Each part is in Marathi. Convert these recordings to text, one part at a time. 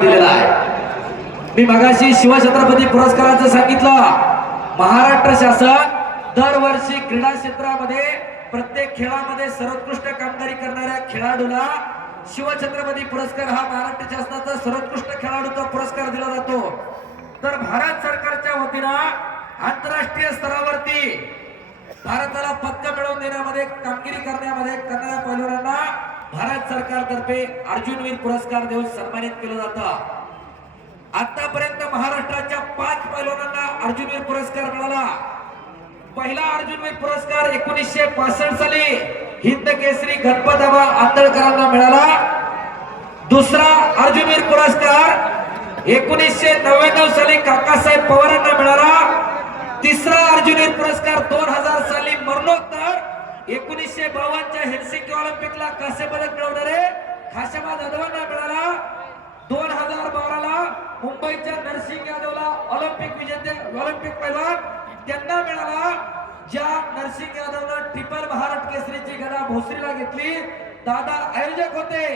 दिलेला आहे। मी मगाशी शिवछत्रपती पुरस्काराचं सांगितलं। महाराष्ट्र शासन दरवर्षी क्रीडा क्षेत्रामध्ये प्रत्येक खेळामध्ये सर्वोत्कृष्ट कामगिरी करणाऱ्या खेळाडूला शिवछत्रपती पुरस्कार हा महाराष्ट्र शासनाचा सर्वोत्कृष्ट खेळाडूचा पुरस्कार दिला जातो। तर भारत सरकारच्या वतीने आंतरराष्ट्रीय स्तरावरती भारताला पदक मिळवून देण्यामध्ये कामगिरी करण्यामध्ये करणाऱ्या पैलवानांना भारत सरकारतर्फे अर्जुनवीर पुरस्कार देऊन सन्मानित केलं जातं। आतापर्यंत महाराष्ट्राच्या 5 पैलवानांना अर्जुनवीर पुरस्कार मिळाला। पहिला अर्जुनवीर पुरस्कार 1965 साली हिंद केसरी गणपतराव आंदळकरांना मिळाला। दुसरा अर्जुनवीर पुरस्कार 1999 साली काकासाहेब पवारांना मिळाला। तिसरा अर्जुनवीर पुरस्कार 2000 साली मरणोत्तर 1952 च्या हेल्सिंकी ऑलिम्पिकला कांस्य पदक मिळवणारे खाशाबा जाधवांना मिळाला। 2012 ला मुंबईच्या नरसिंग यादवला ऑलिम्पिक पैलवान त्यांना मिळाला। ज्या नरसिंग यादवनं ट्रिपल महाराष्ट्र केसरीची गदा भोसरीला घेतली, दादा आयोजक होते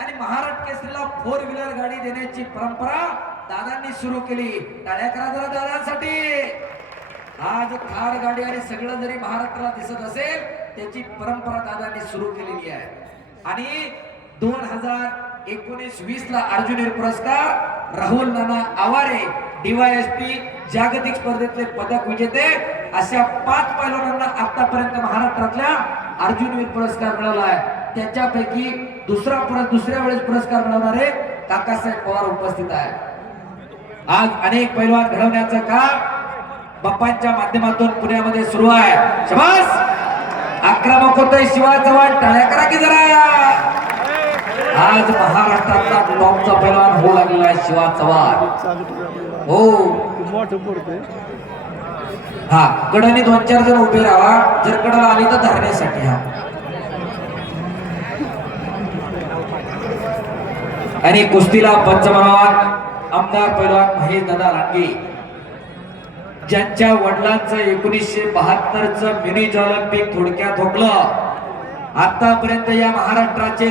आणि महाराष्ट्र केसरीला 4 व्हीलर गाडी देण्याची परंपरा दादांनी सुरू केली। टाळ्या करा जरा दादांसाठी। आज थार गाडी आणि सगळं जरी महाराष्ट्राला दिसत असेल, त्याची परंपरा दादांनी सुरू केलेली आहे। आणि 2019-20 ला अर्जुनवीर पुरस्कार राहुल नाना आवारे डीवायएसपी जागतिक स्पर्धेतले पदक विजेते अशा 5 पैलवानांना आतापर्यंत महाराष्ट्रातल्या अर्जुनवीर पुरस्कार मिळाला आहे। त्याच्यापैकी दुसऱ्या वेळेस पुरस्कार मिळवणारे काकासाहेब पवार उपस्थित आहे। आज अनेक पैलवान घडवण्याचं काम बाप्पांच्या माध्यमातून पुण्यामध्ये सुरू आहे। शाबास, आक्रमक होतोय शिवा चव्हाण, टाळ्या करा की जरा। आज महाराष्ट्रातला टॉपचा पैलवान होऊ लागलेला आहे शिवा चव्हाण। हो, हा कडनी 2-4 जण उभे राहा, जर कडला आली तर धरण्यासाठी। हा आणि कुस्तीला पंचमनावर आमदार पैलवान महेश दादा लांडगे, ज्यांच्या वडिलांचं 1972चं म्युनिच ऑलिम्पिक थोडक्यात हुकलं। आतापर्यंत या महाराष्ट्राचे